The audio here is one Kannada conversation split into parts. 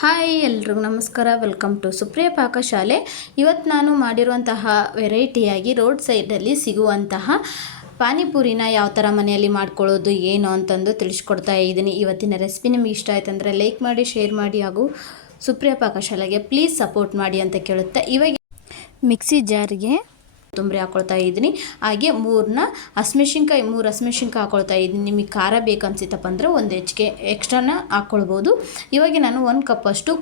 ಹಾಯ್ ಎಲ್ರಿಗೂ ನಮಸ್ಕಾರ. ವೆಲ್ಕಮ್ ಟು ಸುಪ್ರಿಯ ಪಾಕಶಾಲೆ ಇವತ್ತು ನಾನು ಮಾಡಿರುವಂತಹ ವೆರೈಟಿಯಾಗಿ ರೋಡ್ ಸೈಡಲ್ಲಿ ಸಿಗುವಂತಹ ಪಾನಿಪುರಿನ ಯಾವ ಥರ ಮನೆಯಲ್ಲಿ ಮಾಡ್ಕೊಳ್ಳೋದು, ಏನು ಅಂತಂದು ತಿಳಿಸ್ಕೊಡ್ತಾ ಇದ್ದೀನಿ. ಇವತ್ತಿನ ರೆಸಿಪಿ ನಿಮ್ಗೆ ಇಷ್ಟ ಆಯ್ತು ಅಂದರೆ ಲೈಕ್ ಮಾಡಿ ಶೇರ್ ಮಾಡಿ ಹಾಗೂ ಸುಪ್ರಿಯ ಪಾಕಶಾಲೆಗೆ ಪ್ಲೀಸ್ ಸಪೋರ್ಟ್ ಮಾಡಿ ಅಂತ ಕೇಳುತ್ತೆ ಇವಾಗ ಮಿಕ್ಸಿ ಜಾರಿಗೆ ಕೊತ್ತಂಬರಿ ಹಾಕೊಳ್ತಾ ಇದ್ದೀನಿ. ಹಾಗೆ ಮೂರನ್ನ ಹಸಿಮೆಣ್ಸಿನ್ಕಾಯಿ, ಮೂರು ಹಸಿಮೆಣ್ಸಿನ್ಕಾಯಿ ಹಾಕೊಳ್ತಾ ಇದ್ದೀನಿ. ನಿಮಗೆ ಖಾರ ಬೇಕನ್ಸಿತ್ತಪ್ಪ ಅಂದರೆ ಒಂದು ಹೆಚ್ಚಿಗೆ ಎಕ್ಸ್ಟ್ರಾನ ಹಾಕ್ಕೊಳ್ಬೋದು ಇವಾಗ ನಾನು ಒಂದು ಕಪ್ಪಷ್ಟು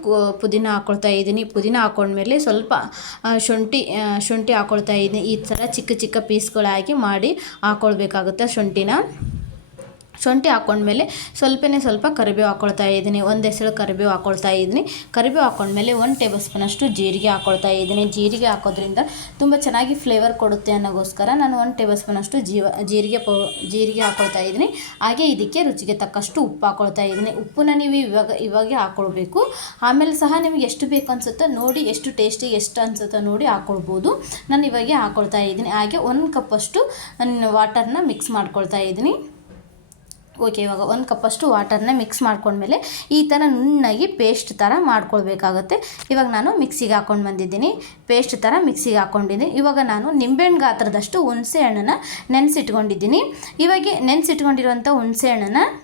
ಪುದೀನ ಹಾಕ್ಕೊಳ್ತಾ ಇದ್ದೀನಿ. ಪುದೀನ ಹಾಕ್ಕೊಂಡ್ಮೇಲೆ ಸ್ವಲ್ಪ ಶುಂಠಿ ಶುಂಠಿ ಹಾಕ್ಕೊಳ್ತಾ ಇದ್ದೀನಿ. ಈ ಥರ ಚಿಕ್ಕ ಚಿಕ್ಕ ಪೀಸ್ಗಳಾಗಿ ಮಾಡಿ ಹಾಕ್ಕೊಳ್ಬೇಕಾಗುತ್ತೆ ಶುಂಠಿನ. ಶುಂಠಿ ಹಾಕೊಂಡ್ಮೇಲೆ ಸ್ವಲ್ಪನೇ ಸ್ವಲ್ಪ ಕರಿಬೇವು ಹಾಕ್ಕೊಳ್ತಾ ಇದ್ದೀನಿ. ಒಂದು ಹೆಸರು ಕರಿಬೇವು ಹಾಕ್ಕೊಳ್ತಾ ಇದ್ದೀನಿ. ಕರಿಬೇವು ಹಾಕೊಂಡ್ಮೇಲೆ ಒಂದು ಟೇಬಲ್ ಸ್ಪೂನಷ್ಟು ಜೀರಿಗೆ ಹಾಕ್ಕೊಳ್ತಾ ಇದ್ದೀನಿ. ಜೀರಿಗೆ ಹಾಕೋದ್ರಿಂದ ತುಂಬ ಚೆನ್ನಾಗಿ ಫ್ಲೇವರ್ ಕೊಡುತ್ತೆ ಅನ್ನೋಗೋಸ್ಕರ ನಾನು ಒಂದು ಟೇಬಲ್ ಸ್ಪೂನಷ್ಟು ಜೀವ, ಜೀರಿಗೆ ಪೌ, ಜೀರಿಗೆ ಹಾಕೊಳ್ತಾ ಇದ್ದೀನಿ. ಹಾಗೆ ಇದಕ್ಕೆ ರುಚಿಗೆ ತಕ್ಕಷ್ಟು ಉಪ್ಪು ಹಾಕ್ಕೊಳ್ತಾ ಇದ್ದೀನಿ. ಉಪ್ಪನ್ನ ನೀವು ಇವಾಗ, ಇವಾಗೆ ಹಾಕ್ಕೊಳ್ಬೇಕು ಆಮೇಲೆ ಸಹ ನಿಮಗೆ ಎಷ್ಟು ಬೇಕು ಅನ್ಸುತ್ತೋ ನೋಡಿ, ಎಷ್ಟು ಟೇಸ್ಟಿಗೆ ಎಷ್ಟು ಅನ್ಸುತ್ತೋ ನೋಡಿ ಹಾಕ್ಕೊಳ್ಬೋದು ನಾನು ಇವಾಗೆ ಹಾಕ್ಕೊಳ್ತಾ ಇದ್ದೀನಿ. ಹಾಗೆ ಒಂದು ಕಪ್ಪಷ್ಟು ವಾಟರ್ನ ಮಿಕ್ಸ್ ಮಾಡ್ಕೊಳ್ತಾ ಇದ್ದೀನಿ. ಓಕೆ ಇವಾಗ ಒಂದು ಕಪ್ಪಷ್ಟು ವಾಟರ್ನ ಮಿಕ್ಸ್ ಮಾಡ್ಕೊಂಡ್ಮೇಲೆ ಈ ಥರ ನುಣ್ಣಗೆ ಪೇಸ್ಟ್ ಥರ ಮಾಡ್ಕೊಳ್ಬೇಕಾಗತ್ತೆ. ಇವಾಗ ನಾನು ಮಿಕ್ಸಿಗೆ ಹಾಕ್ಕೊಂಡು ಬಂದಿದ್ದೀನಿ. ಪೇಸ್ಟ್ ಥರ ಮಿಕ್ಸಿಗೆ ಹಾಕ್ಕೊಂಡಿದ್ದೀನಿ ಇವಾಗ ನಾನು ನಿಂಬೆಹಣ್ಣು ಗಾತ್ರದಷ್ಟು ಹುಣಸೆ ಹಣ್ಣನ್ನು ನೆನೆಸಿಟ್ಕೊಂಡಿದ್ದೀನಿ. ಇವಾಗ ನೆನೆಸಿಟ್ಕೊಂಡಿರುವಂಥ ಹುಣಸೆ ಹಣ್ಣನ್ನು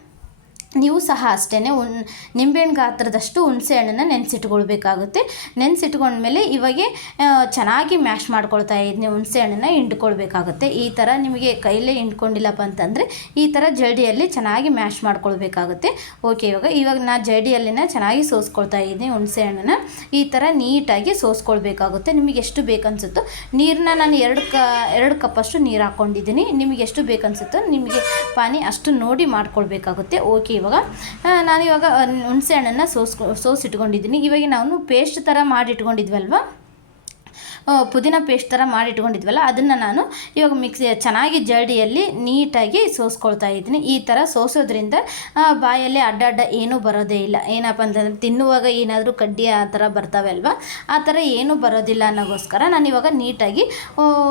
ನೀವು ಸಹ ಅಷ್ಟೇ ಉನ್ ನಿಂಬೆಹಣ್ಣು ಗಾತ್ರದಷ್ಟು ಹುಣಸೆ ಹಣ್ಣನ್ನು ನೆನೆಸಿಟ್ಕೊಳ್ಬೇಕಾಗುತ್ತೆ. ನೆನೆಸಿಟ್ಕೊಂಡ್ಮೇಲೆ ಇವಾಗ ಚೆನ್ನಾಗಿ ಮ್ಯಾಶ್ ಮಾಡ್ಕೊಳ್ತಾ ಇದ್ದೀನಿ ಹುಣಸೆ ಹಣ್ಣನ್ನು ಹಿಂಡ್ಕೊಳ್ಬೇಕಾಗುತ್ತೆ. ಈ ಥರ ನಿಮಗೆ ಕೈಲೇ ಹಿಂಡ್ಕೊಂಡಿಲ್ಲಪ್ಪ ಅಂತಂದರೆ ಈ ಥರ ಜಡಿಯಲ್ಲಿ ಚೆನ್ನಾಗಿ ಮ್ಯಾಶ್ ಮಾಡ್ಕೊಳ್ಬೇಕಾಗುತ್ತೆ. ಓಕೆ, ಇವಾಗ ಇವಾಗ ನಾ ಜರಡಿಯಲ್ಲಿನ ಚೆನ್ನಾಗಿ ಸೋಸ್ಕೊಳ್ತಾ ಇದ್ದೀನಿ ಹುಣಸೆ ಹಣ್ಣನ್ನು. ಈ ಥರ ನೀಟಾಗಿ ಸೋಸ್ಕೊಳ್ಬೇಕಾಗುತ್ತೆ. ನಿಮಗೆ ಎಷ್ಟು ಬೇಕನ್ಸುತ್ತೋ, ನೀರನ್ನ ನಾನು ಎರಡು ಕ, ಎರಡು ಕಪ್ಪಷ್ಟು ನೀರು ಹಾಕ್ಕೊಂಡಿದ್ದೀನಿ. ನಿಮಗೆ ಎಷ್ಟು ಬೇಕನ್ಸುತ್ತೋ ನಿಮಗೆ ಪಾನಿ ಅಷ್ಟು ನೋಡಿ ಮಾಡ್ಕೊಳ್ಬೇಕಾಗುತ್ತೆ. ಓಕೆ ಇವಾಗ ನಾನು ಇವಾಗ ಹುಣಸೆ ಹಣ್ಣನ್ನು ಸೋಸ್ಕೊ ಸೋಸಿಟ್ಕೊಂಡಿದ್ದೀನಿ. ಇವಾಗ ನಾವು ಪೇಸ್ಟ್ ಥರ ಮಾಡಿ ಇಟ್ಕೊಂಡಿದ್ವಲ್ವ ಆ, ಪುದೀನ ಪೇಸ್ಟ್ ಥರ ಮಾಡಿ ಇಟ್ಕೊಂಡಿದ್ವಲ್ಲ ಅದನ್ನು ನಾನು ಇವಾಗ ಮಿಕ್ಸಿ ಚೆನ್ನಾಗಿ ಜರಡಿಯಲ್ಲಿ ನೀಟಾಗಿ ಸೋಸ್ಕೊಳ್ತಾ ಇದ್ದೀನಿ. ಈ ಥರ ಸೋಸೋದ್ರಿಂದ ಬಾಯಲ್ಲಿ ಅಡ್ಡ ಅಡ್ಡ ಏನೂ ಬರೋದೇ ಇಲ್ಲ. ಏನಪ್ಪ ಅಂತಂದರೆ, ತಿನ್ನುವಾಗ ಏನಾದರೂ ಕಡ್ಡಿ ಆ ಥರ ಬರ್ತವೆ ಅಲ್ವಾ? ಆ ಥರ ಏನೂ ಬರೋದಿಲ್ಲ ಅನ್ನೋಗೋಸ್ಕರ ನಾನು ಇವಾಗ ನೀಟಾಗಿ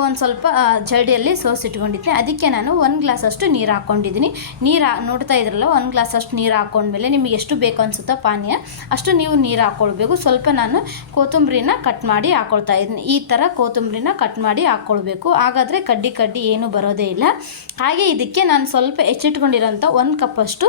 ಒಂದು ಸ್ವಲ್ಪ ಜರ್ಡಿಯಲ್ಲಿ ಸೋಸಿಟ್ಕೊಂಡಿದ್ದೆ. ಅದಕ್ಕೆ ನಾನು ಒಂದು ಗ್ಲಾಸಷ್ಟು ನೀರು ಹಾಕ್ಕೊಂಡಿದ್ದೀನಿ. ನೀರು ನೋಡ್ತಾ ಇದ್ರಲ್ಲ, ಒಂದು ಗ್ಲಾಸಷ್ಟು ನೀರು ಹಾಕ್ಕೊಂಡ್ಮೇಲೆ ನಿಮಗೆ ಎಷ್ಟು ಬೇಕು ಅನಿಸುತ್ತೋ ಪಾನೀಯ, ಅಷ್ಟು ನೀವು ನೀರು ಹಾಕ್ಕೊಳ್ಬೇಕು. ಸ್ವಲ್ಪ ನಾನು ಕೊತ್ತಂಬರಿನ ಕಟ್ ಮಾಡಿ ಹಾಕ್ಕೊಳ್ತಾ ಇದ್ದೀನಿ. ಈ ಥರ ಕೊತ್ತಂಬರಿನ ಕಟ್ ಮಾಡಿ ಹಾಕ್ಕೊಳ್ಬೇಕು ಹಾಗಾದರೆ ಕಡ್ಡಿ ಕಡ್ಡಿ ಏನೂ ಬರೋದೇ ಇಲ್ಲ. ಹಾಗೆ ಇದಕ್ಕೆ ನಾನು ಸ್ವಲ್ಪ ಹೆಚ್ಚಿಟ್ಕೊಂಡಿರೋಂಥ ಒಂದು ಕಪ್ಪಷ್ಟು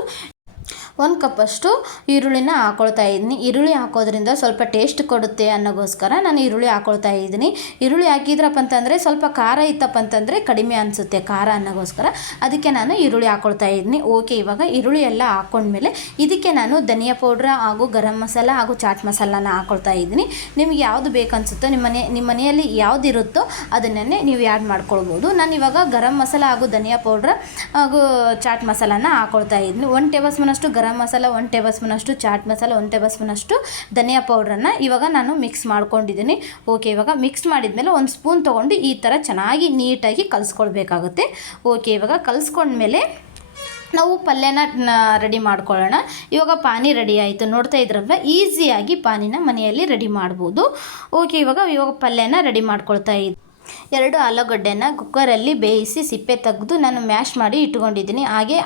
ಒಂದು ಕಪ್ಪಷ್ಟು ಈರುಳ್ಳಿನ ಹಾಕೊಳ್ತಾ ಇದ್ದೀನಿ. ಈರುಳ್ಳಿ ಹಾಕೋದ್ರಿಂದ ಸ್ವಲ್ಪ ಟೇಸ್ಟ್ ಕೊಡುತ್ತೆ ಅನ್ನೋಗೋಸ್ಕರ ನಾನು ಈರುಳ್ಳಿ ಹಾಕೊಳ್ತಾ ಇದ್ದೀನಿ. ಈರುಳ್ಳಿ ಹಾಕಿದ್ರಪ್ಪ ಅಂತಂದರೆ ಸ್ವಲ್ಪ ಖಾರ ಇತ್ತಪ್ಪ ಅಂತಂದರೆ ಕಡಿಮೆ ಅನಿಸುತ್ತೆ ಖಾರ ಅನ್ನೋಗೋಸ್ಕರ. ಅದಕ್ಕೆ ನಾನು ಈರುಳ್ಳಿ ಹಾಕೊಳ್ತಾ ಇದ್ದೀನಿ. ಓಕೆ, ಇವಾಗ ಈರುಳ್ಳಿ ಎಲ್ಲ ಹಾಕೊಂಡ್ಮೇಲೆ ಇದಕ್ಕೆ ನಾನು ಧನಿಯಾ ಪೌಡ್ರ ಹಾಗೂ ಗರಂ ಮಸಾಲ ಹಾಗೂ ಚಾಟ್ ಮಸಾಲಾನ ಹಾಕೊಳ್ತಾ ಇದ್ದೀನಿ. ನಿಮ್ಗೆ ಯಾವುದು ಬೇಕನ್ಸುತ್ತೋ ನಿಮ್ಮ ಮನೆ, ನಿಮ್ಮ ಮನೆಯಲ್ಲಿ ಯಾವುದಿರುತ್ತೋ ಅದನ್ನೇ ನೀವು ಆ್ಯಡ್ ಮಾಡ್ಕೊಳ್ಬೋದು. ನಾನು ಇವಾಗ ಗರಂ ಮಸಾಲ ಹಾಗೂ ಧನಿಯಾ ಪೌಡ್ರ ಹಾಗೂ ಚಾಟ್ ಮಸಾಲಾನ ಹಾಕೊಳ್ತಾ ಇದ್ದೀನಿ. ಒನ್ ಟೇಬಲ್ ಸ್ಪೂನಷ್ಟು ಗರಂ ಮಸಾಲ ಒಂದು ಟೇಬಲ್ ಸ್ಪೂನಷ್ಟು ಚಾಟ್ ಮಸಾಲ ಒಂದು ಟೇಬಲ್ ಸ್ಪೂನಷ್ಟು ಧನಿಯಾ ಪೌಡ್ರನ್ನು ಇವಾಗ ನಾನು ಮಿಕ್ಸ್ ಮಾಡ್ಕೊಂಡಿದ್ದೀನಿ. ಓಕೆ ಇವಾಗ ಮಿಕ್ಸ್ ಮಾಡಿದ್ಮೇಲೆ ಒಂದು ಸ್ಪೂನ್ ತೊಗೊಂಡು ಈ ಥರ ಚೆನ್ನಾಗಿ ನೀಟಾಗಿ ಕಲಿಸ್ಕೊಳ್ಬೇಕಾಗುತ್ತೆ. ಓಕೆ ಇವಾಗ ಕಲಿಸ್ಕೊಂಡ್ಮೇಲೆ ನಾವು ಪಲ್ಯನ ರೆಡಿ ಮಾಡ್ಕೊಳ್ಳೋಣ. ಇವಾಗ ಪಾನಿ ರೆಡಿ ಆಯಿತು. ನೋಡ್ತಾ ಇದ್ರಲ್ವ? ಈಸಿಯಾಗಿ ಪಾನಿನ ಮನೆಯಲ್ಲಿ ರೆಡಿ ಮಾಡ್ಬೋದು. ಓಕೆ ಇವಾಗ ಇವಾಗ ಪಲ್ಯನ ರೆಡಿ ಮಾಡ್ಕೊಳ್ತಾ ಇದ್ದೀನಿ ಎರಡು ಆಲೂಗಡ್ಡೆನ ಕುಕ್ಕರಲ್ಲಿ ಬೇಯಿಸಿ ಸಿಪ್ಪೆ ತೆಗೆದು ನಾನು ಮ್ಯಾಶ್ ಮಾಡಿ ಇಟ್ಕೊಂಡಿದ್ದೀನಿ ಹಾಗೆ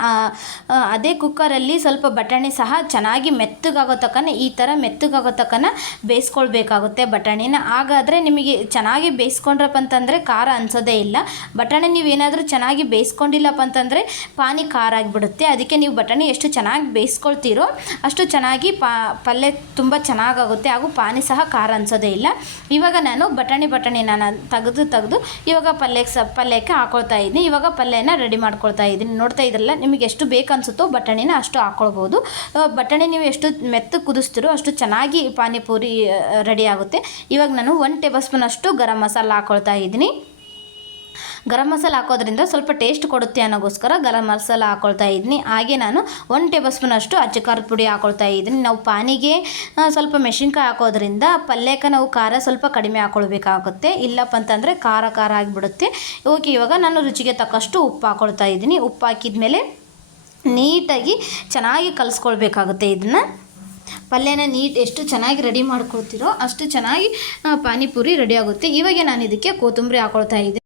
ಅದೇ ಕುಕ್ಕರಲ್ಲಿ ಸ್ವಲ್ಪ ಬಟಾಣಿ ಸಹ ಚೆನ್ನಾಗಿ ಮೆತ್ತಗಾಗೋ ತಕ್ಕನ, ಈ ಥರ ಮೆತ್ತಗಾಗೋ ತಕ್ಕನ ಬೇಯಿಸ್ಕೊಳ್ಬೇಕಾಗುತ್ತೆ ಬಟಾಣಿನ. ಹಾಗಾದರೆ ನಿಮಗೆ ಚೆನ್ನಾಗಿ ಬೇಯಿಸ್ಕೊಂಡ್ರಪ್ಪ ಅಂತಂದರೆ ಖಾರ ಅನ್ಸೋದೇ ಇಲ್ಲ. ಬಟಾಣಿ ನೀವೇನಾದರೂ ಚೆನ್ನಾಗಿ ಬೇಯಿಸ್ಕೊಂಡಿಲ್ಲಪ್ಪ ಅಂತಂದರೆ ಪಾನಿ ಖಾರ ಆಗಿಬಿಡುತ್ತೆ. ಅದಕ್ಕೆ ನೀವು ಬಟಾಣಿ ಎಷ್ಟು ಚೆನ್ನಾಗಿ ಬೇಯಿಸ್ಕೊಳ್ತೀರೋ ಅಷ್ಟು ಚೆನ್ನಾಗಿ ಪಾ ಪಲ್ಯ ತುಂಬ ಚೆನ್ನಾಗಾಗುತ್ತೆ. ಹಾಗೂ ಪಾನಿ ಸಹ ಖಾರ ಅನ್ಸೋದೇ ಇಲ್ಲ. ಇವಾಗ ನಾನು ಬಟಾಣಿ ಬಟಾಣಿ ನಾನು ತೆಗೆದು ತೆಗೆದು ಇವಾಗ ಪಲ್ಯಕ್ಕೆ ಸ ಪಲ್ಯಕ್ಕೆ ಹಾಕೊಳ್ತಾ ಇದ್ದೀನಿ ಇವಾಗ ಪಲ್ಯನ ರೆಡಿ ಮಾಡ್ಕೊಳ್ತಾ ಇದ್ದೀನಿ ನೋಡ್ತಾ ಇದ್ರಲ್ಲ, ನಿಮಗೆ ಎಷ್ಟು ಬೇಕನ್ಸುತ್ತೋ ಬಟಾಣಿನ ಅಷ್ಟು ಹಾಕ್ಕೊಳ್ಬೋದು ಬಟಾಣಿ ನೀವು ಎಷ್ಟು ಮೆತ್ತಗೆ ಕುದಿಸ್ತೀರೋ ಅಷ್ಟು ಚೆನ್ನಾಗಿ ಪಾನಿಪುರಿ ರೆಡಿ ಆಗುತ್ತೆ. ಇವಾಗ ನಾನು ಒನ್ ಟೇಬಲ್ ಸ್ಪೂನ್ ಅಷ್ಟು ಗರಂ ಮಸಾಲ ಹಾಕ್ಕೊಳ್ತಾ ಇದ್ದೀನಿ ಗರಂ ಮಸಾಲ ಹಾಕೋದ್ರಿಂದ ಸ್ವಲ್ಪ ಟೇಸ್ಟ್ ಕೊಡುತ್ತೆ ಅನ್ನೋಗೋಸ್ಕರ ಗರಂ ಮಸಾಲ ಹಾಕೊಳ್ತಾ ಇದ್ದೀನಿ. ಹಾಗೆ ನಾನು ಒನ್ ಟೇಬಲ್ ಸ್ಪೂನ್ ಅಷ್ಟು ಅಚ್ಚ ಖಾರದ ಪುಡಿ ಹಾಕೊಳ್ತಾ ಇದ್ದೀನಿ. ನಾವು ಪಾನಿಗೆ ಸ್ವಲ್ಪ ಮೆಣಸಿನ್ಕಾಯಿ ಹಾಕೋದ್ರಿಂದ ಪಲ್ಯಕ್ಕೆ ನಾವು ಖಾರ ಸ್ವಲ್ಪ ಕಡಿಮೆ ಹಾಕೊಳ್ಬೇಕಾಗುತ್ತೆ. ಇಲ್ಲಪ್ಪ ಅಂತಂದರೆ ಖಾರ ಖಾರ ಆಗಿಬಿಡುತ್ತೆ. ಓಕೆ, ಇವಾಗ ನಾನು ರುಚಿಗೆ ತಕ್ಕಷ್ಟು ಉಪ್ಪು ಹಾಕೊಳ್ತಾ ಇದ್ದೀನಿ. ಉಪ್ಪು ಹಾಕಿದ್ಮೇಲೆ ನೀಟಾಗಿ ಚೆನ್ನಾಗಿ ಕಲಿಸ್ಕೊಳ್ಬೇಕಾಗುತ್ತೆ ಇದನ್ನು. ಪಲ್ಯನ ನೀಟ್ ಎಷ್ಟು ಚೆನ್ನಾಗಿ ರೆಡಿ ಮಾಡ್ಕೊಳ್ತೀರೋ ಅಷ್ಟು ಚೆನ್ನಾಗಿ ಪಾನಿಪುರಿ ರೆಡಿ ಆಗುತ್ತೆ. ಇವಾಗ ನಾನು ಇದಕ್ಕೆ ಕೊತ್ತಂಬರಿ ಹಾಕೊಳ್ತಾ ಇದ್ದೀನಿ.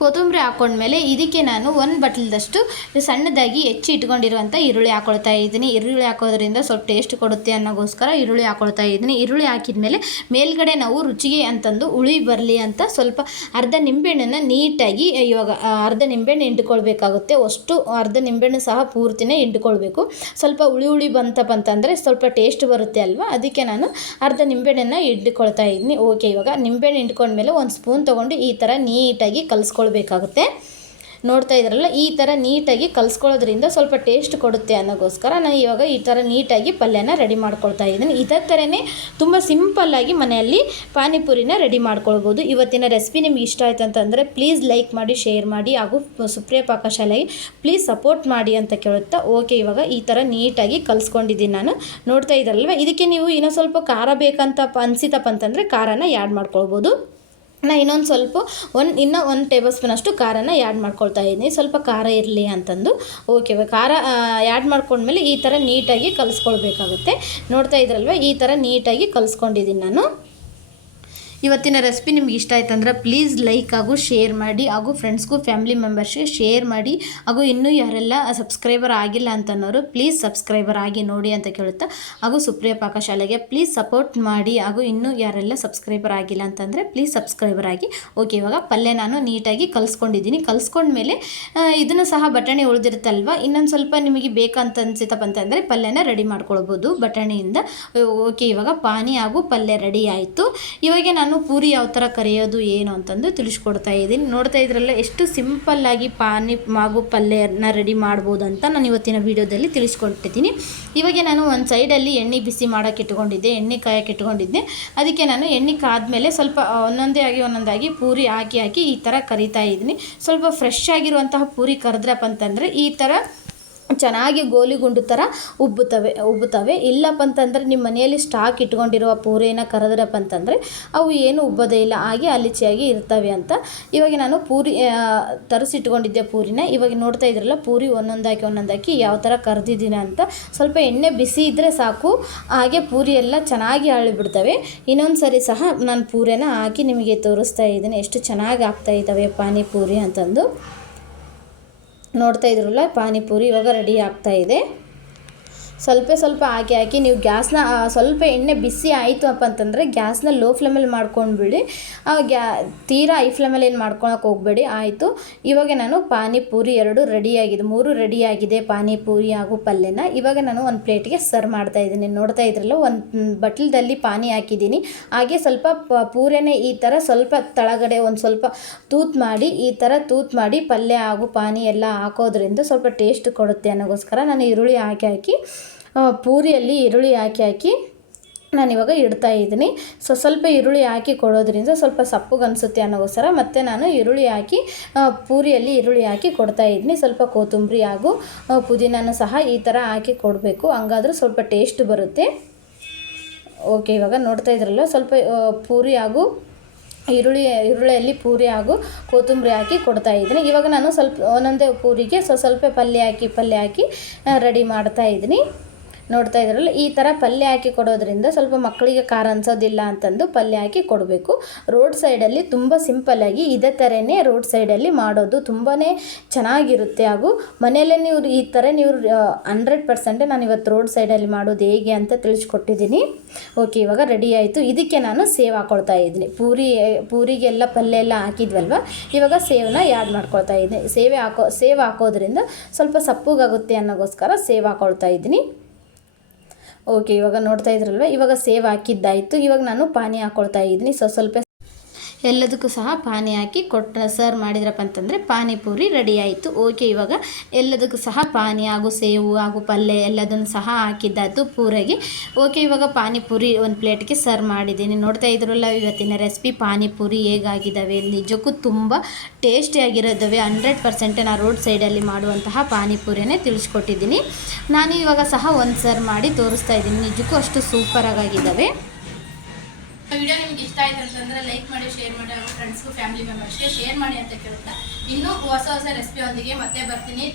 ಕೊತ್ತಂಬರಿ ಹಾಕೊಂಡ್ಮೇಲೆ ಇದಕ್ಕೆ ನಾನು ಒಂದು ಬಟ್ಲದಷ್ಟು ಸಣ್ಣದಾಗಿ ಹೆಚ್ಚಿ ಇಟ್ಕೊಂಡಿರುವಂಥ ಈರುಳ್ಳಿ ಹಾಕೊಳ್ತಾ ಇದ್ದೀನಿ. ಈರುಳ್ಳಿ ಹಾಕೋದ್ರಿಂದ ಸ್ವಲ್ಪ ಟೇಸ್ಟ್ ಕೊಡುತ್ತೆ ಅನ್ನೋಗೋಸ್ಕರ ಈರುಳ್ಳಿ ಹಾಕೊಳ್ತಾ ಇದ್ದೀನಿ. ಈರುಳ್ಳಿ ಹಾಕಿದ್ಮೇಲೆ ಮೇಲ್ಗಡೆ ನಾವು ರುಚಿಗೆ ಅಂತಂದು ಹುಳಿ ಬರಲಿ ಅಂತ ಸ್ವಲ್ಪ ಅರ್ಧ ನಿಂಬೆಹಣ್ಣನ್ನು ನೀಟಾಗಿ ಇವಾಗ ಅರ್ಧ ನಿಂಬೆಹಣ್ಣು ಹಿಂಡ್ಕೊಳ್ಬೇಕಾಗುತ್ತೆ. ಅಷ್ಟು ಅರ್ಧ ನಿಂಬೆಹಣ್ಣು ಸಹ ಪೂರ್ತಿನೇ ಹಿಂಡ್ಕೊಳ್ಬೇಕು. ಸ್ವಲ್ಪ ಹುಳಿ ಹುಳಿ ಬಂತಪ್ಪ ಅಂತಂದರೆ ಸ್ವಲ್ಪ ಟೇಸ್ಟ್ ಬರುತ್ತೆ ಅಲ್ವಾ? ಅದಕ್ಕೆ ನಾನು ಅರ್ಧ ನಿಂಬೆಹಣ್ಣನ್ನು ಇಟ್ಕೊಳ್ತಾ ಇದ್ದೀನಿ. ಓಕೆ ಇವಾಗ ನಿಂಬೆಹಣ್ಣು ಹಿಂಡ್ಕೊಂಡ್ಮೇಲೆ ಒಂದು ಸ್ಪೂನ್ ತೊಗೊಂಡು ಈ ಥರ ನೀಟಾಗಿ ಕಲಿಸ್ಕೊಳ್ಬೇಕಾಗುತ್ತೆ ನೋಡ್ತಾ ಇದ್ರಲ್ಲ, ಈ ಥರ ನೀಟಾಗಿ ಕಲಿಸ್ಕೊಳ್ಳೋದ್ರಿಂದ ಸ್ವಲ್ಪ ಟೇಸ್ಟ್ ಕೊಡುತ್ತೆ ಅನ್ನೋಗೋಸ್ಕರ ನಾನು ಇವಾಗ ಈ ಥರ ನೀಟಾಗಿ ಪಲ್ಯನ ರೆಡಿ ಮಾಡ್ಕೊಳ್ತಾ ಇದ್ದೀನಿ. ಇದೇ ಥರನೇ ತುಂಬ ಸಿಂಪಲ್ಲಾಗಿ ಮನೆಯಲ್ಲಿ ಪಾನಿಪುರಿನ ರೆಡಿ ಮಾಡ್ಕೊಳ್ಬೋದು. ಇವತ್ತಿನ ರೆಸಿಪಿ ನಿಮ್ಗೆ ಇಷ್ಟ ಆಯ್ತು ಅಂತಂದರೆ ಪ್ಲೀಸ್ ಲೈಕ್ ಮಾಡಿ, ಶೇರ್ ಮಾಡಿ ಹಾಗೂ ಸುಪ್ರಿಯ ಪಾಕಶಾಲೆಗೆ ಪ್ಲೀಸ್ ಸಪೋರ್ಟ್ ಮಾಡಿ ಅಂತ ಕೇಳುತ್ತಾ, ಓಕೆ ಇವಾಗ ಈ ಥರ ನೀಟಾಗಿ ಕಲಿಸ್ಕೊಂಡಿದ್ದೀನಿ ನಾನು. ನೋಡ್ತಾ ಇದ್ದಾರಲ್ವ ಇದಕ್ಕೆ ನೀವು ಇನ್ನೂ ಸ್ವಲ್ಪ ಖಾರ ಬೇಕಂತ ಅನಿಸಿತಪ್ಪ ಅಂತಂದರೆ ಖಾರನ ಆ್ಯಡ್ ಮಾಡ್ಕೊಳ್ಬೋದು. ನಾ ಇನ್ನೊಂದು ಸ್ವಲ್ಪ ಒಂದು, ಇನ್ನೂ ಒಂದು ಟೇಬಲ್ ಸ್ಪೂನ್ ಅಷ್ಟು ಖಾರನ ಆ್ಯಡ್ ಮಾಡ್ಕೊಳ್ತಾ ಇದ್ದೀನಿ. ಸ್ವಲ್ಪ ಖಾರ ಇರಲಿ ಅಂತಂದು. ಓಕೆ ಖಾರ ಆ್ಯಡ್ ಮಾಡ್ಕೊಂಡ್ಮೇಲೆ ಈ ಥರ ನೀಟಾಗಿ ಕಲಿಸ್ಕೊಳ್ಬೇಕಾಗುತ್ತೆ. ನೋಡ್ತಾ ಇದ್ರಲ್ವ? ಈ ಥರ ನೀಟಾಗಿ ಕಲಿಸ್ಕೊಂಡಿದ್ದೀನಿ ನಾನು. ಇವತ್ತಿನ ರೆಸಿಪಿ ನಿಮ್ಗೆ ಇಷ್ಟ ಆಯ್ತಂದ್ರೆ ಪ್ಲೀಸ್ ಲೈಕ್ ಹಾಗೂ ಶೇರ್ ಮಾಡಿ ಹಾಗೂ ಫ್ರೆಂಡ್ಸ್ಗೂ ಫ್ಯಾಮಿಲಿ ಮೆಂಬರ್ಸ್ಗೆ ಶೇರ್ ಮಾಡಿ ಹಾಗೂ ಇನ್ನೂ ಯಾರೆಲ್ಲ ಸಬ್ಸ್ಕ್ರೈಬರ್ ಆಗಿಲ್ಲ ಅಂತನೋರು ಪ್ಲೀಸ್ ಸಬ್ಸ್ಕ್ರೈಬರ್ ಆಗಿ ನೋಡಿ ಅಂತ ಕೇಳುತ್ತಾ ಹಾಗೂ ಸುಪ್ರಿಯ ಪಾಕಶಾಲೆಗೆ ಪ್ಲೀಸ್ ಸಪೋರ್ಟ್ ಮಾಡಿ ಹಾಗೂ ಇನ್ನೂ ಯಾರೆಲ್ಲ ಸಬ್ಸ್ಕ್ರೈಬರ್ ಆಗಿಲ್ಲ ಅಂತಂದರೆ ಪ್ಲೀಸ್ ಸಬ್ಸ್ಕ್ರೈಬರ್ ಆಗಿ. ಓಕೆ ಇವಾಗ ಪಲ್ಯ ನಾನು ನೀಟಾಗಿ ಕಲಿಸ್ಕೊಂಡಿದ್ದೀನಿ. ಕಲಿಸ್ಕೊಂಡ್ಮೇಲೆ ಇದನ್ನು ಸಹ ಬಟಾಣಿ ಉಳಿದಿರುತ್ತಲ್ವ? ಇನ್ನೊಂದು ಸ್ವಲ್ಪ ನಿಮಗೆ ಬೇಕಂತ ಅನ್ಸಿತಪ್ಪ ಅಂತಂದರೆ ಪಲ್ಯನ ರೆಡಿ ಮಾಡ್ಕೊಳ್ಬೋದು ಬಟಾಣಿಯಿಂದ. ಓಕೆ ಇವಾಗ ಪಾನಿ ಹಾಗೂ ಪಲ್ಯ ರೆಡಿ ಆಯಿತು. ಇವಾಗ ನಾನು ಪೂರಿ ಯಾವ ಥರ ಕರೆಯೋದು ಏನು ಅಂತಂದು ತಿಳಿಸ್ಕೊಡ್ತಾ ಇದ್ದೀನಿ. ನೋಡ್ತಾ ಇದ್ರಲ್ಲ ಎಷ್ಟು ಸಿಂಪಲ್ಲಾಗಿ ಪಾನಿ ಮಾಗು ಪಲ್ಯನ ರೆಡಿ ಮಾಡ್ಬೋದು ಅಂತ ನಾನು ಇವತ್ತಿನ ವೀಡಿಯೋದಲ್ಲಿ ತಿಳಿಸ್ಕೊಟ್ಟಿದ್ದೀನಿ. ಇವಾಗ ನಾನು ಒಂದು ಸೈಡಲ್ಲಿ ಎಣ್ಣೆ ಬಿಸಿ ಮಾಡೋಕ್ಕೆ ಇಟ್ಕೊಂಡಿದ್ದೆ, ಎಣ್ಣೆ ಕಾಯಕ್ಕೆ ಇಟ್ಕೊಂಡಿದ್ದೆ. ಅದಕ್ಕೆ ನಾನು ಎಣ್ಣೆ ಕಾದ್ಮೇಲೆ ಸ್ವಲ್ಪ ಒಂದೊಂದೇ ಆಗಿ ಒಂದೊಂದಾಗಿ ಪೂರಿ ಹಾಕಿ ಹಾಕಿ ಈ ಥರ ಕರಿತಾ ಇದ್ದೀನಿ. ಸ್ವಲ್ಪ ಫ್ರೆಶ್ ಆಗಿರುವಂತಹ ಪೂರಿ ಕರೆದ್ರಪ್ಪ ಅಂತಂದರೆ ಈ ಥರ ಚೆನ್ನಾಗಿ ಗೋಲಿ ಗುಂಡು ಥರ ಉಬ್ಬುತ್ತವೆ ಉಬ್ಬುತ್ತವೆ. ಇಲ್ಲಪ್ಪ ಅಂತಂದರೆ ನಿಮ್ಮ ಮನೆಯಲ್ಲಿ ಸ್ಟಾಕ್ ಇಟ್ಕೊಂಡಿರುವ ಪೂರಿನ ಕರೆದ್ರಪ್ಪ ಅಂತಂದರೆ ಅವು ಏನು ಉಬ್ಬೋದೇ ಇಲ್ಲ, ಹಾಗೆ ಅಲಿಚಿಯಾಗಿ ಇರ್ತವೆ ಅಂತ. ಇವಾಗ ನಾನು ಪೂರಿ ತರಿಸಿಟ್ಕೊಂಡಿದ್ದೆ ಪೂರಿನ. ಇವಾಗ ನೋಡ್ತಾ ಇದ್ರಲ್ಲ, ಪೂರಿ ಒಂದೊಂದಾಕಿ ಒಂದೊಂದಾಕಿ ಯಾವ ಥರ ಕರೆದಿದ್ದೀನ ಅಂತ. ಸ್ವಲ್ಪ ಎಣ್ಣೆ ಬಿಸಿ ಇದ್ದರೆ ಸಾಕು, ಹಾಗೆ ಪೂರಿ ಎಲ್ಲ ಚೆನ್ನಾಗಿ ಅಳಿಬಿಡ್ತವೆ. ಇನ್ನೊಂದು ಸರಿ ಸಹ ನಾನು ಪೂರಿನ ಹಾಕಿ ನಿಮಗೆ ತೋರಿಸ್ತಾ ಇದ್ದೀನಿ. ಎಷ್ಟು ಚೆನ್ನಾಗಿ ಆಗ್ತಾ ಇದ್ದಾವೆ ಪಾನಿಪೂರಿ ಅಂತಂದು. ನೋಡ್ತಾ ಇದ್ರಲ್ಲ ಪಾನಿಪುರಿ ಇವಾಗ ರೆಡಿ ಆಗ್ತಾ ಇದೆ. ಸ್ವಲ್ಪ ಸ್ವಲ್ಪ ಹಾಕಿ ಹಾಕಿ ನೀವು ಗ್ಯಾಸ್ನ ಸ್ವಲ್ಪ ಎಣ್ಣೆ ಬಿಸಿ ಆಯಿತು ಅಪ್ಪ ಅಂತಂದರೆ ಗ್ಯಾಸ್ನ ಲೋ ಫ್ಲೇಮಲ್ಲಿ ಮಾಡ್ಕೊಂಡ್ಬಿಡಿ. ಗ್ಯಾ, ತೀರಾ ಹೈ ಫ್ಲೇಮಲ್ಲಿ ಏನು ಮಾಡ್ಕೊಳಕ್ಕೆ ಹೋಗಬೇಡಿ, ಆಯಿತು. ಇವಾಗ ನಾನು ಪಾನಿಪೂರಿ ಎರಡು ರೆಡಿಯಾಗಿದೆ ಮೂರು ರೆಡಿಯಾಗಿದೆ ಪಾನಿಪೂರಿ ಹಾಗೂ ಪಲ್ಯನ. ಇವಾಗ ನಾನು ಒಂದು ಪ್ಲೇಟ್ಗೆ ಸರ್ವ್ ಮಾಡ್ತಾ ಇದ್ದೀನಿ. ನೋಡ್ತಾ ಇದ್ರಲ್ಲ, ಒಂದು ಬಟ್ಲದಲ್ಲಿ ಪಾನಿ ಹಾಕಿದ್ದೀನಿ. ಹಾಗೆ ಸ್ವಲ್ಪ ಪೂರಿನೇ ಈ ಥರ ಸ್ವಲ್ಪ ತಳಗಡೆ ಒಂದು ಸ್ವಲ್ಪ ತೂತ್ ಮಾಡಿ, ಈ ಥರ ತೂತ್ ಮಾಡಿ ಪಲ್ಯ ಹಾಗೂ ಪಾನಿ ಎಲ್ಲ ಹಾಕೋದ್ರಿಂದ ಸ್ವಲ್ಪ ಟೇಸ್ಟ್ ಕೊಡುತ್ತೆ ಅನ್ನೋಗೋಸ್ಕರ ನಾನು ಈರುಳ್ಳಿ ಹಾಕಿ ಹಾಕಿ ಪೂರಿಯಲ್ಲಿ ಈರುಳ್ಳಿ ಹಾಕಿ ಹಾಕಿ ನಾನಿವಾಗ ಇಡ್ತಾ ಇದ್ದೀನಿ. ಸೊ, ಸ್ವಲ್ಪ ಈರುಳ್ಳಿ ಹಾಕಿ ಕೊಡೋದ್ರಿಂದ ಸ್ವಲ್ಪ ಸಪ್ಪಗೆ ಅನಿಸುತ್ತೆ ಮತ್ತು ನಾನು ಈರುಳ್ಳಿ ಹಾಕಿ ಪೂರಿಯಲ್ಲಿ ಈರುಳ್ಳಿ ಹಾಕಿ ಕೊಡ್ತಾ ಇದ್ದೀನಿ. ಸ್ವಲ್ಪ ಕೊತ್ತಂಬರಿ ಹಾಗೂ ಪುದೀನಾನು ಸಹ ಈ ಥರ ಹಾಕಿ ಕೊಡಬೇಕು. ಹಂಗಾದ್ರೆ ಸ್ವಲ್ಪ ಟೇಸ್ಟ್ ಬರುತ್ತೆ. ಓಕೆ, ಇವಾಗ ನೋಡ್ತಾ ಇದ್ರಲ್ಲ, ಸ್ವಲ್ಪ ಪೂರಿ ಹಾಗೂ ಈರುಳ್ಳಿ, ಈರುಳ್ಳಿಯಲ್ಲಿ ಪೂರಿ ಹಾಗೂ ಕೊತ್ತಂಬರಿ ಹಾಕಿ ಕೊಡ್ತಾ ಇದ್ದೀನಿ. ಇವಾಗ ನಾನು ಸ್ವಲ್ಪ ಒಂದೊಂದೇ ಪೂರಿಗೆ ಸ್ವ ಸ್ವಲ್ಪ ಪಲ್ಯ ಹಾಕಿ ಪಲ್ಯ ಹಾಕಿ ರೆಡಿ ಮಾಡ್ತಾ ಇದ್ದೀನಿ. ನೋಡ್ತಾ ಇದ್ರಲ್ಲ, ಈ ಥರ ಪಲ್ಯ ಹಾಕಿ ಕೊಡೋದ್ರಿಂದ ಸ್ವಲ್ಪ ಮಕ್ಕಳಿಗೆ ಖಾರ ಅನ್ಸೋದಿಲ್ಲ ಅಂತಂದು ಪಲ್ಯ ಹಾಕಿ ಕೊಡಬೇಕು. ರೋಡ್ ಸೈಡಲ್ಲಿ ತುಂಬ ಸಿಂಪಲ್ಲಾಗಿ ಇದೇ ಥರನೇ ರೋಡ್ ಸೈಡಲ್ಲಿ ಮಾಡೋದು ತುಂಬಾ ಚೆನ್ನಾಗಿರುತ್ತೆ. ಹಾಗೂ ಮನೆಯಲ್ಲೇ ನೀವು ಈ ಥರ ನೀವು ಹಂಡ್ರೆಡ್ ಪರ್ಸೆಂಟ್ ನಾನು ಇವತ್ತು ರೋಡ್ ಸೈಡಲ್ಲಿ ಮಾಡೋದು ಹೇಗೆ ಅಂತ ತಿಳಿಸ್ಕೊಟ್ಟಿದ್ದೀನಿ. ಓಕೆ ಇವಾಗ ರೆಡಿ ಆಯಿತು. ಇದಕ್ಕೆ ನಾನು ಸೇವ್ ಹಾಕೊಳ್ತಾ ಇದ್ದೀನಿ. ಪೂರಿ, ಪೂರಿಗೆಲ್ಲ ಪಲ್ಯ ಎಲ್ಲ ಹಾಕಿದ್ವಲ್ವ? ಇವಾಗ ಸೇವನ್ನ ಯಾಡ್ ಮಾಡ್ಕೊಳ್ತಾ ಇದ್ದೀನಿ. ಸೇವೆ ಹಾಕೋ, ಸೇವ್ ಹಾಕೋದ್ರಿಂದ ಸ್ವಲ್ಪ ಸಪ್ಪಗಾಗುತ್ತೆ ಅನ್ನೋಗೋಸ್ಕರ ಸೇವ್ ಹಾಕೊಳ್ತಾ ಇದ್ದೀನಿ. ಓಕೆ ಇವಾಗ ನೋಡ್ತಾ ಇದ್ರಲ್ವ? ಇವಾಗ ಸೇವ್ ಹಾಕಿದ್ದಾಯ್ತು. ಇವಾಗ ನಾನು ಪಾನಿ ಹಾಕೊಳ್ತಾ ಇದ್ದೀನಿ. ಸೊ ಸ್ವಲ್ಪ ಎಲ್ಲದಕ್ಕೂ ಸಹ ಪಾನಿ ಹಾಕಿ ಕೊಟ್ಟ ಸರ್ವ್ ಮಾಡಿದ್ರಪ್ಪ ಅಂತಂದರೆ ಪಾನಿಪೂರಿ ರೆಡಿ ಆಯಿತು. ಓಕೆ ಇವಾಗ ಎಲ್ಲದಕ್ಕೂ ಸಹ ಪಾನಿ ಹಾಗೂ ಸೇವು ಹಾಗೂ ಪಲ್ಯ ಎಲ್ಲದನ್ನು ಸಹ ಹಾಕಿದ್ದಾಯ್ತು ಪೂರಾಗಿ. ಓಕೆ ಇವಾಗ ಪಾನಿಪುರಿ ಒಂದು ಪ್ಲೇಟ್ಗೆ ಸರ್ವ್ ಮಾಡಿದ್ದೀನಿ. ನೋಡ್ತಾ ಇದ್ರಲ್ಲ, ಇವತ್ತಿನ ರೆಸಿಪಿ ಪಾನಿಪುರಿ ಹೇಗಾಗಿದ್ದಾವೆ? ನಿಜಕ್ಕೂ ತುಂಬ ಟೇಸ್ಟಿಯಾಗಿರೋದವೆ ಹಂಡ್ರೆಡ್ ಪರ್ಸೆಂಟ್ ನಾನು ರೋಡ್ ಸೈಡಲ್ಲಿ ಮಾಡುವಂತಹ ಪಾನಿಪುರಿನೇ ತಿಳಿಸ್ಕೊಟ್ಟಿದ್ದೀನಿ. ನಾನು ಇವಾಗ ಸಹ ಒಂದು ಸರ್ವ್ ಮಾಡಿ ತೋರಿಸ್ತಾ ಇದ್ದೀನಿ. ನಿಜಕ್ಕೂ ಅಷ್ಟು ಸೂಪರಾಗಿದ್ದಾವೆ ವಿಡಿಯೋ ನಿಮ್ಗೆ ಇಷ್ಟ ಆಯ್ತು ಅಂತಂದ್ರೆ ಲೈಕ್ ಮಾಡಿ ಶೇರ್ ಮಾಡಿ, ಅವ್ರ ಫ್ರೆಂಡ್ಸ್ಗೂ ಫ್ಯಾಮಿಲಿ ಮೆಂಬರ್ಸ್ಗೆ ಶೇರ್ ಮಾಡಿ ಅಂತ ಕೇಳುತ್ತೆ? ಇನ್ನೂ ಹೊಸ ಹೊಸ ರೆಸಿಪಿಯೊಂದಿಗೆ ಮತ್ತೆ ಬರ್ತೀನಿ.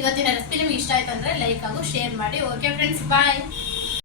ಇವತ್ತಿನ ರೆಸಿಪಿ ನಿಮ್ಗೆ ಇಷ್ಟ ಆಯ್ತು ಅಂದ್ರೆ ಲೈಕ್ ಹಾಗೂ ಶೇರ್ ಮಾಡಿ. Okay friends bye